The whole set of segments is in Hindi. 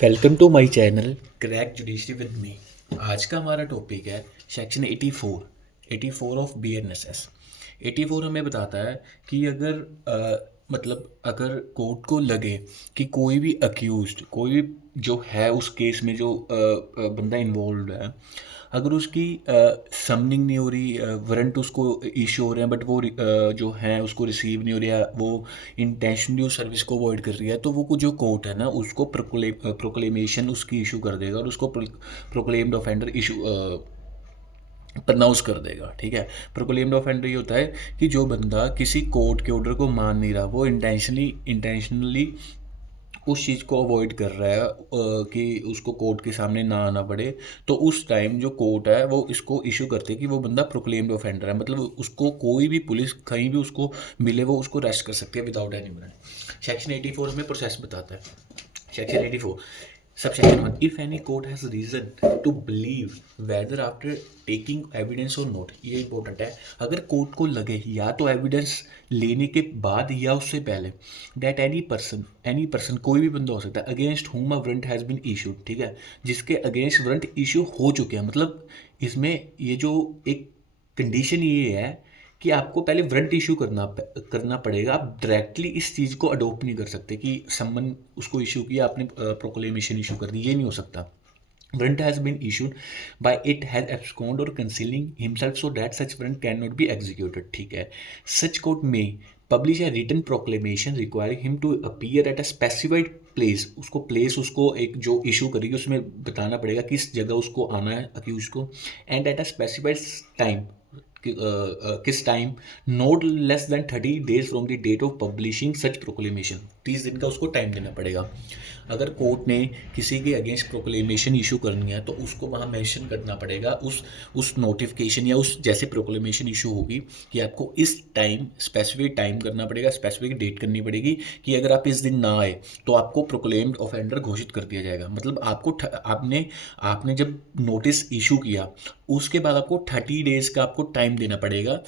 Welcome to my channel crack judiciary with me. आज का हमारा टॉपिक है सेक्शन 84 ऑफ BNSS। 84 हमें बताता है कि अगर अगर कोर्ट को लगे कि कोई भी अक्यूज्ड, कोई भी जो है उस केस में जो बंदा इन्वॉल्व है, अगर उसकी समनिंग नहीं हो रही, वारंट उसको इशू हो रहे हैं बट वो जो है उसको रिसीव नहीं हो रहा, वो इंटेंशनली उस सर्विस को अवॉइड कर रही है, तो वो जो कोर्ट है ना उसको प्रोक्लेमेशन उसकी इशू कर देगा और उसको प्रोक्लेम्ड ऑफेंडर इशू प्रनाउंस कर देगा। ठीक है। प्रोक्लेम्ड ऑफेंडर ये होता है कि जो बंदा किसी कोर्ट के ऑर्डर को मान नहीं रहा, वो इंटेंशनली उस चीज़ को अवॉइड कर रहा है कि उसको कोर्ट के सामने ना आना पड़े, तो उस टाइम जो कोर्ट है वो इसको इशू करते हैं कि वो बंदा प्रोक्लेम्ड ऑफेंडर है। मतलब उसको कोई भी पुलिस कहीं भी उसको मिले वो उसको अरेस्ट कर सकती है विदाउट एनी वारंट। सेक्शन 84 में प्रोसेस बताता है। Section 84 subsection 1, if any court has reason to believe whether after taking evidence or not, ये इंपॉर्टेंट है, अगर कोर्ट को लगे या तो एविडेंस लेने के बाद या उससे पहले, दैट एनी पर्सन कोई भी बंदा हो सकता है, against whom a warrant has been issued, ठीक है, जिसके अगेंस्ट वारंट इशू हो चुके हैं। मतलब इसमें ये जो एक कंडीशन ये है कि आपको पहले वारंट इशू करना पड़ेगा। आप डायरेक्टली इस चीज़ को अडोप्ट नहीं कर सकते कि समवन उसको इशू किया, आपने प्रोक्लेमेशन इशू कर दी, ये नहीं हो सकता। warrant has been issued by it has absconded or concealing himself so that such warrant cannot be executed, ठीक है। such court may publish a written proclamation requiring him to appear at a specified place, उसको प्लेस उसको एक जो इशू करेगी उसमें बताना पड़ेगा किस जगह उसको आना है अक्यूज को, and at a specified time, किस time, not less than 30 days from the date of publishing such proclamation, 30 दिन का उसको टाइम देना पड़ेगा। अगर कोर्ट ने किसी के अगेंस्ट प्रोक्लेमेशन इशू करनी है तो उसको वहाँ मेंशन करना पड़ेगा उस नोटिफिकेशन या उस जैसे प्रोक्लेमेशन इशू होगी कि आपको इस टाइम स्पेसिफिक टाइम करना पड़ेगा, स्पेसिफिक डेट करनी पड़ेगी कि अगर आप इस दिन ना आए तो आपको प्रोक्लेम्ड ऑफेंडर घोषित कर दिया जाएगा। मतलब आपने जब नोटिस इशू किया उसके बाद आपको 30 डेज़ का आपको टाइम देना पड़ेगा,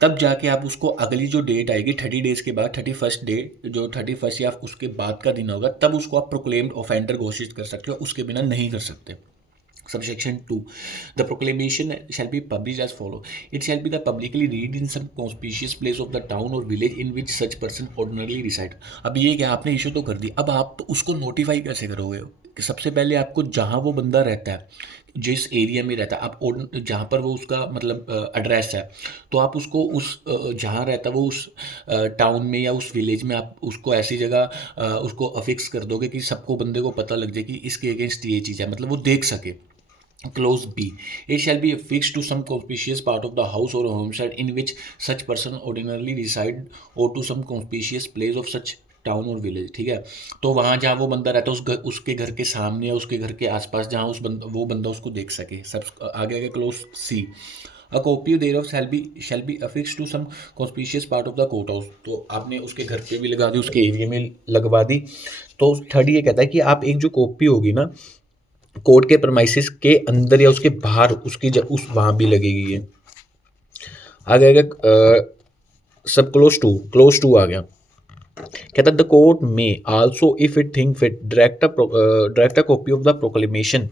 तब जाके आप उसको अगली जो डेट आएगी 30 डेज़ के बाद, 31st डे, जो 31st या उसके बाद का दिन होगा, तब उसको आप प्रोक्लेम्ड ऑफेंडर घोषित कर सकते हो, उसके बिना नहीं कर सकते। Subsection 2, the proclamation shall be published as follow. It shall be the publicly read in some conspicuous place of the town or village in which such person ordinarily reside. अब ये क्या, आपने इशू तो कर दी, अब आप उसको नोटिफाई कैसे करोगे? कि सबसे पहले आपको जहाँ वो बंदा रहता है, जिस एरिया में रहता है, आप जहाँ पर वो उसका मतलब एड्रेस है, तो आप उसको उस जहाँ रहता है वो उस टाउन में या उस विलेज में आप उसको ऐसी जगह उसको अफिक्स कर दोगे कि सबको बंदे को पता लग जाए कि इसके अगेंस्ट ये चीज़ है, मतलब वो देख सके। Clause B. It shall be affixed to some conspicuous part of the house or homestead in which such person ordinarily reside or to some conspicuous place of such town और विलेज, ठीक है। तो वहाँ जहाँ वो बंदा रहता है उसके घर के सामने या उसके घर के आसपास जहाँ वो बंदा उसको देख सके। सब आगे clause c, a copy thereof shall be affixed to some conspicuous part of the court house, तो आपने उसके घर पे भी लगा दी, उसके एरिया में लगवा दी। तो थर्ड ये कहता है कि आप एक जो कॉपी होगी ना कोर्ट के प्रमाइसिस के अंदर या उसके बाहर उस वहाँ भी लगेगी। ये आगे सब क्लोज टू आ गया, कहता द कोर्ट में also if it think fit direct a copy of the proclamation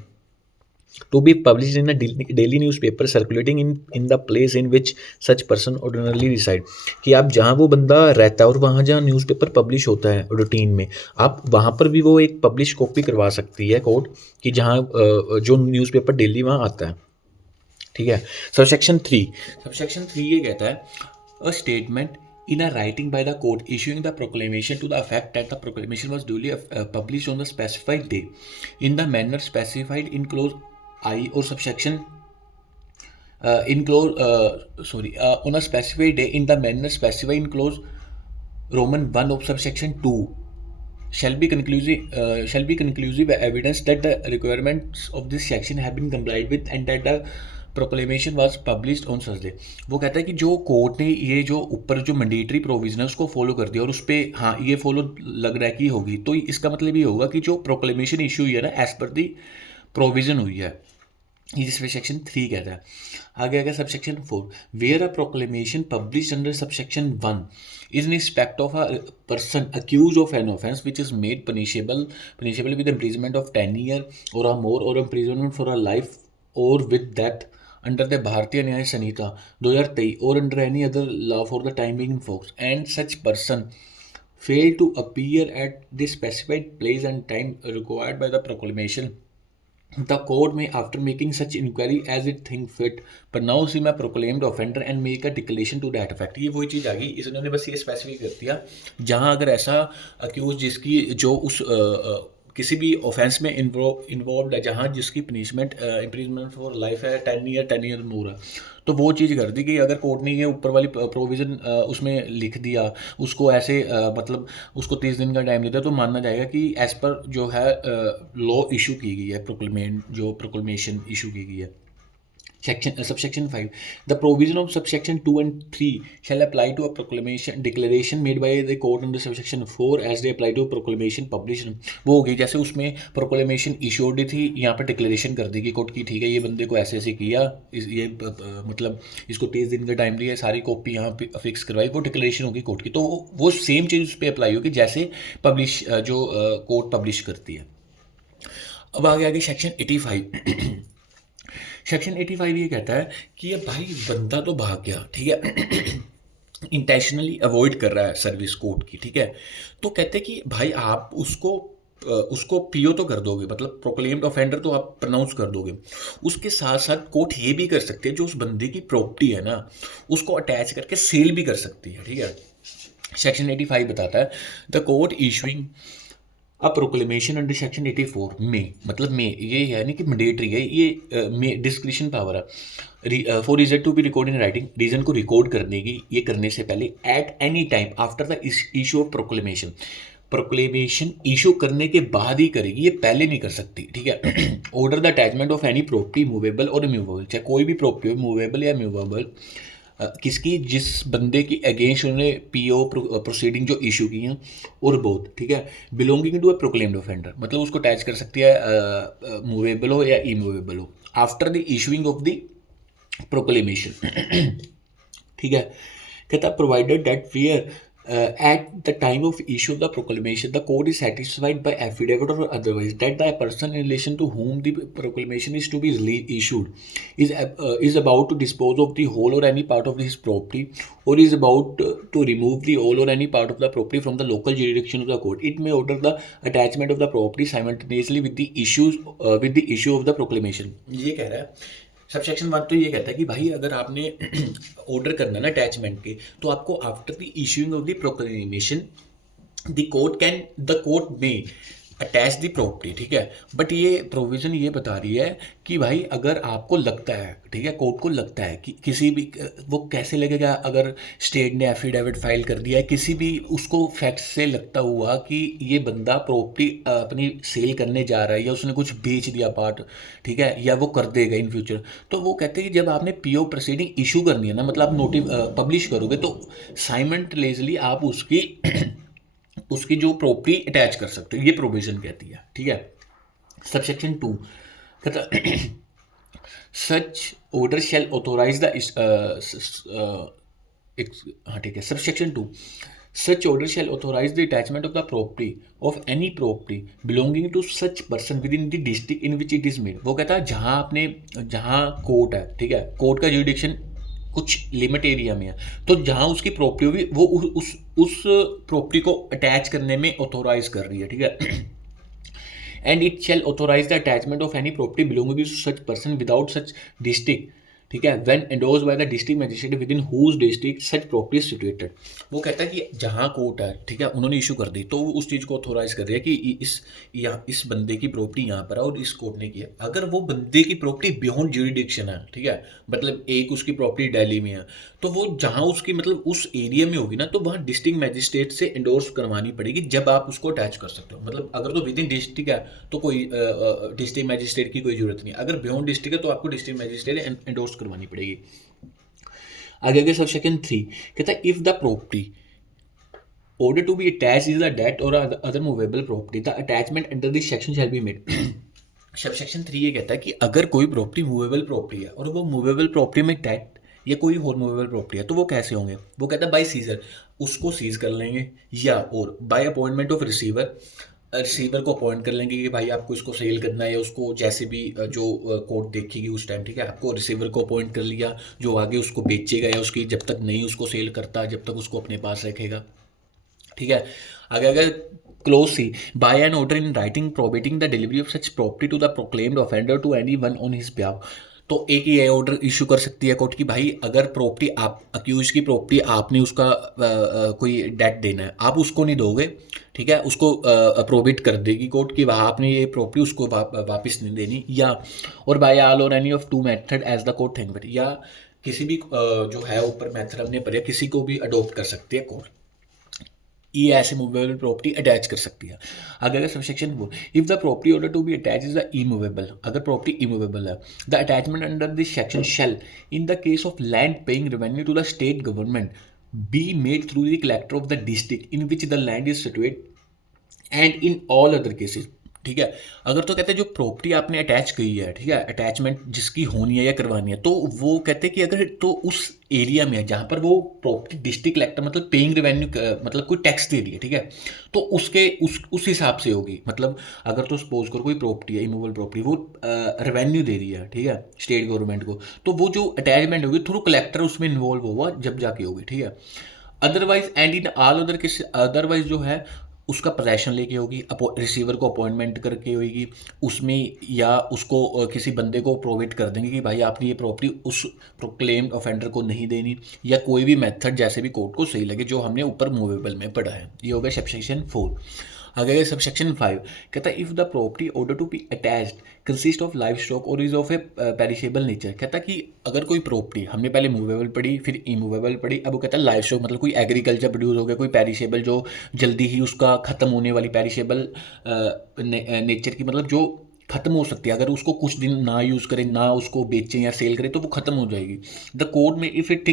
to be published in a daily newspaper circulating in the place in which such person ordinarily reside, कि आप जहाँ वो बंदा रहता है और वहाँ जहाँ न्यूज़पेपर पब्लिश होता है रूटीन में, आप वहाँ पर भी वो एक पब्लिश कॉपी करवा सकती है कोर्ट कि जहाँ जो न्यूज़पेपर डेली वहाँ आता है, ठीक है। सबसेक्शन 3 ये कहता है a statement in a writing by the court issuing the proclamation to the effect that the proclamation was duly published on the specified day in the manner specified in clause I or subsection on a specified day in the manner specified in clause Roman 1 of subsection 2 shall be conclusive evidence that the requirements of this section have been complied with and that the proclamation was published on Thursday. वो कहता है कि जो कोर्ट ने ये जो ऊपर जो मैंडेटरी प्रोविजन है उसको फॉलो कर दिया और उस पर हाँ ये फॉलो लग रहा है कि होगी, तो इसका मतलब ये होगा कि जो प्रोक्लेमेशन इशू हुई है ना एज पर दी प्रोविजन हुई है, ये जिसमें सेक्शन 3 कहता है। आगे आगे subsection 4, where a proclamation published under subsection 1 is in respect of a person accused of an offence which is made punishable with imprisonment of 10 year or a more or imprisonment for a life or with death under the Bharatiya Nyaya Sanhita 2023 or under any other law for the time being force and such person fail to appear at the specified place and time required by the proclamation. The court may, after making such inquiry as it think fit, pronounce him a proclaimed offender and make a declaration to that effect. ये वही चीज़ आ गई, इसने बस ये स्पेसिफिक कर दिया जहाँ अगर ऐसा अक्यूज जिसकी जो उस किसी भी ऑफेंस में इन्वॉल्व है, जहाँ जिसकी पनिशमेंट इम्प्रिजमेंट फॉर लाइफ है 10 ईयर मोर है, तो वो चीज़ कर दी कि अगर कोर्ट ने ये ऊपर वाली प्रोविज़न उसमें लिख दिया, उसको ऐसे मतलब उसको 30 दिन का टाइम देता है, तो मानना जाएगा कि एज़ पर जो है लॉ इशू की गई है, प्रोक्लेमेशन इशू की गई है। Subsection 5. The provision of subsection 2 and 3 shall apply to a declaration made by the court under subsection 4 as they apply to proclamation published. वो हो गई जैसे उसमें proclamation issued थी, यहाँ पर declaration कर दी कि कोर्ट की, ठीक है ये बंदे को ऐसे ऐसे किया, ये मतलब इसको 30 दिन का टाइम दिया, सारी कॉपी यहाँ पे फिक्स करवाई, वो डिक्लेरेशन होगी कोर्ट की। तो वो सेम चीज़ उस पर अप्लाई होगी जैसे पब्लिश जो कोर्ट पब्लिश करती है। अब आगे आगे सेक्शन 85। सेक्शन 85 ये कहता है कि ये भाई बंदा तो भाग गया, ठीक है, इंटेंशनली अवॉइड कर रहा है सर्विस कोर्ट की, ठीक है, तो कहते हैं कि भाई आप उसको पीओ तो कर दोगे, मतलब प्रोक्लेम्ड ऑफेंडर तो आप प्रनाउंस कर दोगे, उसके साथ साथ कोर्ट ये भी कर सकते हैं जो उस बंदे की प्रॉपर्टी है ना उसको अटैच करके सेल भी कर सकती है, ठीक है। सेक्शन 85 बताता है the court issuing a proclamation under section 84 में, मतलब में ये है नहीं कि मैंडेटरी है, ये में डिस्क्रिशन पावर है for reason to be record in writing, reason को रिकॉर्ड करने की, ये करने से पहले at any time after the issue of proclamation issue करने के बाद ही करेगी, ये पहले नहीं कर सकती, ठीक है। Order the attachment of any property movable और इमूवेबल, चाहे कोई भी प्रॉपर्टी हो मूवेबल या मूवेबल, किसकी, जिस बंदे की अगेंस्ट उन्होंने पीओ प्रोसीडिंग जो इशू की हैं और बोथ, ठीक है, belonging to a proclaimed offender, मतलब उसको अटैच कर सकती है मूवेबल हो या इमूवेबल हो, after the issuing of the proclamation, ठीक है। कहता provided that where at the time of issue of the proclamation the court is satisfied by affidavit or otherwise that the person in relation to whom the proclamation is to be issued is about to dispose of the whole or any part of his property or is about to remove the whole or any part of the property from the local jurisdiction of the court. It may order the attachment of the property simultaneously with the issue of the proclamation. ये कह रहा है सबसेक्शन 1 तो ये कहता है कि भाई अगर आपने ऑर्डर करना ना अटैचमेंट के, तो आपको after the issuing of the proclamation the court में अटैच द प्रॉपर्टी, ठीक है। बट ये प्रोविज़न ये बता रही है कि भाई अगर आपको लगता है, ठीक है, कोर्ट को लगता है कि किसी भी, वो कैसे लगेगा, अगर स्टेट ने एफिडेविट फाइल कर दिया है, किसी भी उसको फैक्ट्स से लगता हुआ कि ये बंदा प्रॉपर्टी अपनी सेल करने जा रहा है या उसने कुछ बेच दिया पार्ट, ठीक है, या वो कर देगा इन फ्यूचर, तो वो कहते हैं कि जब आपने पीओ प्रोसीडिंग इशू करनी है ना, मतलब आप पब्लिश करोगे, तो साइमल्टेनियसली आप उसकी जो प्रॉपर्टी अटैच कर सकते हो, ये प्रोविजन कहती है, ठीक है। सबसेक्शन 2 कहता such order shall authorise the हाँ ठीक है। Subsection 2 such order shall authorise the attachment of the property of any property belonging to such person within the district in which it is made. वो कहता है जहाँ कोर्ट है, ठीक है, कोर्ट का जुडिक्शन कुछ लिमिट एरिया में है, तो जहाँ उसकी प्रॉपर्टी होगी वो उस प्रॉपर्टी को अटैच करने में ऑथोराइज कर रही है, ठीक है। And it shall authorise the attachment of any property belonging to such person without such district, ठीक है, when endorsed by the district magistrate within whose district such property is situated. वो कहता है कि जहाँ कोर्ट है, ठीक है, उन्होंने इशू कर दी, तो वो उस चीज़ को ऑथोराइज कर रही है कि इस बंदे की प्रॉपर्टी यहाँ पर है और इस कोर्ट ने किया। अगर वो बंदे की प्रॉपर्टी बियॉन्ड ज्यूरिडिक्शन है, ठीक है, मतलब एक उसकी प्रॉपर्टी दिल्ली में है, तो वो जहाँ उसकी मतलब उस एरिया में होगी ना, तो वहाँ डिस्ट्रिक्ट मजिस्ट्रेट से एंडोर्स करवानी पड़ेगी जब आप उसको अटैच कर सकते हो। मतलब अगर तो विद इन डिस्ट्रिक्ट है तो कोई डिस्ट्रिक्ट मजिस्ट्रेट की कोई जरूरत नहीं है, अगर बियॉन्ड डिस्ट्रिक्ट है तो आपको डिस्ट्रिक्ट मजिस्ट्रेट एंडोर्स करवानी पड़ेगी। आगे सबसेक्शन 3 कहता है if the property order to be attached is a debt or other movable property the attachment under this section shall be made subsection 3 ये कहता है कि अगर कोई प्रॉपर्टी मूवेबल प्रॉपर्टी है और वो मूवेबल प्रॉपर्टी में डेट या कोई और मूवेबल प्रॉपर्टी है तो वो कैसे होंगे, वो कहता है बाय सीजर, उसको सीज कर लेंगे, या or bye appointment of receiver, receiver को अपॉइंट कर लेंगे कि भाई आपको इसको सेल करना है, या उसको जैसे भी जो कोर्ट देखेगी उस टाइम, ठीक है, आपको रिसीवर को अपॉइंट कर लिया जो आगे उसको बेचेगा या उसकी जब तक नहीं उसको सेल करता जब तक उसको अपने पास रखेगा, ठीक है। आगे अगर clause c, by an order in writing prohibiting the delivery of such property to the proclaimed offender to any one on his behalf, तो एक ये ऑर्डर इशू कर सकती है कोर्ट की भाई अगर प्रॉपर्टी आप अक्यूज की प्रॉपर्टी आपने उसका कोई डेट देना है आप उसको नहीं दोगे, ठीक है, उसको प्रोबिट कर देगी कोर्ट की वहाँ आपने ये प्रॉपर्टी उसको वापस नहीं देनी, या or by all or any of two method as the court think, या किसी भी जो है ऊपर मेथड हमने पढ़ा किसी को भी अडोप्ट कर सकती है कोर्ट, ये ऐसे मूवेबल प्रॉपर्टी अटैच कर सकती है। अगर सबसेक्शन वो, if the property order to be attach is the immovable, अगर प्रॉपर्टी इमूवेबल है, the attachment under this section shall in the case of land paying revenue to the state government be made through the collector of the district in which the land is situate and in all other cases, ठीक है। अगर तो कहते हैं जो प्रॉपर्टी आपने अटैच की है, ठीक है, अटैचमेंट जिसकी होनी है या करवानी है, तो वो कहते हैं कि अगर तो उस एरिया में है जहाँ पर वो प्रॉपर्टी डिस्ट्रिक्ट कलेक्टर मतलब पेइंग रेवेन्यू मतलब कोई टैक्स दे रही है, ठीक है, तो उसके उस हिसाब से होगी, मतलब अगर तो सपोज करो कोई प्रॉपर्टी है इमूवेबल प्रॉपर्टी वो रेवेन्यू दे रही है, ठीक है, स्टेट गवर्नमेंट को, तो वो जो अटैचमेंट होगी थ्रू कलेक्टर उसमें इन्वॉल्व होगा जब जाके होगी, ठीक है। Otherwise and in all other case, otherwise जो है उसका पोजेशन लेके होगी, रिसीवर को अपॉइंटमेंट करके होगी उसमें, या उसको किसी बंदे को प्रोवाइड कर देंगे कि भाई आपने ये प्रॉपर्टी उस प्रोक्लेम्ड ऑफेंडर को नहीं देनी, या कोई भी मेथड जैसे भी कोर्ट को सही लगे जो हमने ऊपर मूवेबल में पढ़ा है। ये होगा सबसेक्शन 4। आगे सबसेक्शन 5 कहता है if the property order to be attached consist of livestock और is of a perishable nature, कहता है कि अगर कोई प्रॉपर्टी हमने पहले मूवेबल पढ़ी फिर इमूवेबल पढ़ी, अब वो कहता है लाइफ स्टॉक मतलब कोई एग्रीकल्चर प्रोड्यूस हो गया, कोई पेरिशेबल जो जल्दी ही उसका ख़त्म होने वाली पेरिशेबल नेचर की, मतलब जो ख़त्म हो सकती है अगर उसको कुछ दिन ना यूज़ करें ना उसको बेचें या सेल करें तो वो ख़त्म हो जाएगी। द कोर्ट में if it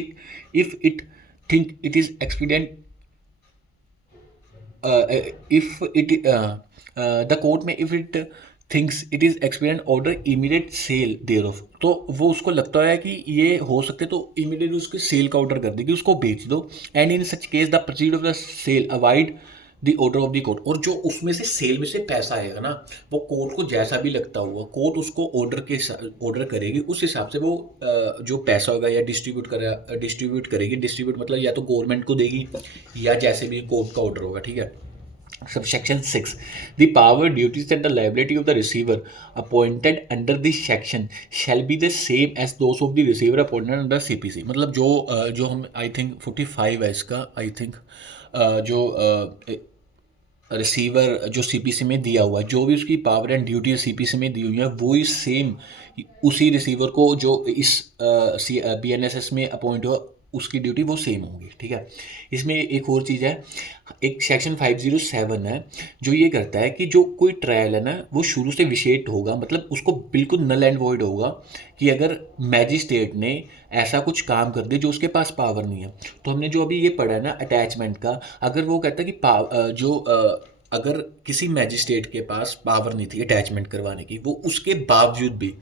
think it is expedient if it the court में if it thinks it is expedient order immediate sale thereof, तो वो उसको लगता है कि ये हो सकते तो इमीडिएट उसके सेल का ऑर्डर कर देगी उसको बेच दो, and in such case the proceed of the sale avoid the order of the court, और जो उसमें से सेल में से पैसा आएगा ना वो कोर्ट को जैसा भी लगता हुआ कोर्ट उसको ऑर्डर करेगी उस हिसाब से वो जो पैसा होगा या डिस्ट्रीब्यूट करेगी, डिस्ट्रीब्यूट मतलब या तो गवर्नमेंट को देगी या जैसे भी कोर्ट का ऑर्डर होगा, ठीक है। Subsection 6. The power, duties, and the liability of the receiver appointed under this section shall be the same as those of the receiver appointed under CPC. मतलब जो हम आई थिंक 45 है इसका, आई थिंक जो रिसीवर जो सीपीसी में दिया हुआ है जो भी उसकी पावर एंड ड्यूटी सीपीसी में दी हुई है वो ही सेम उसी रिसीवर को जो इस बीएनएसएस में अपॉइंट हुआ उसकी ड्यूटी वो सेम होगी, ठीक है। इसमें एक और चीज़ है, एक सेक्शन 507 है जो ये करता है कि जो कोई ट्रायल है ना वो शुरू से विशेष होगा, मतलब उसको बिल्कुल नल एंड वॉइड होगा कि अगर मैजिस्ट्रेट ने ऐसा कुछ काम कर दिया जो उसके पास पावर नहीं है। तो हमने जो अभी ये पढ़ा है ना अटैचमेंट का, अगर वो कहता है कि अगर किसी मैजिस्ट्रेट के पास पावर नहीं थी अटैचमेंट करवाने की, वो उसके बावजूद भी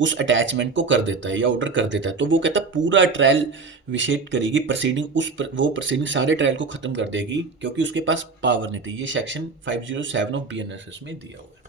उस अटैचमेंट को कर देता है या ऑर्डर कर देता है, तो वो कहता है पूरा ट्रायल विशेष करेगी प्रोसीडिंग वो प्रोसीडिंग सारे ट्रायल को ख़त्म कर देगी क्योंकि उसके पास पावर नहीं थी। ये सेक्शन 507 ऑफ बीएनएसएस में दिया हुआ है।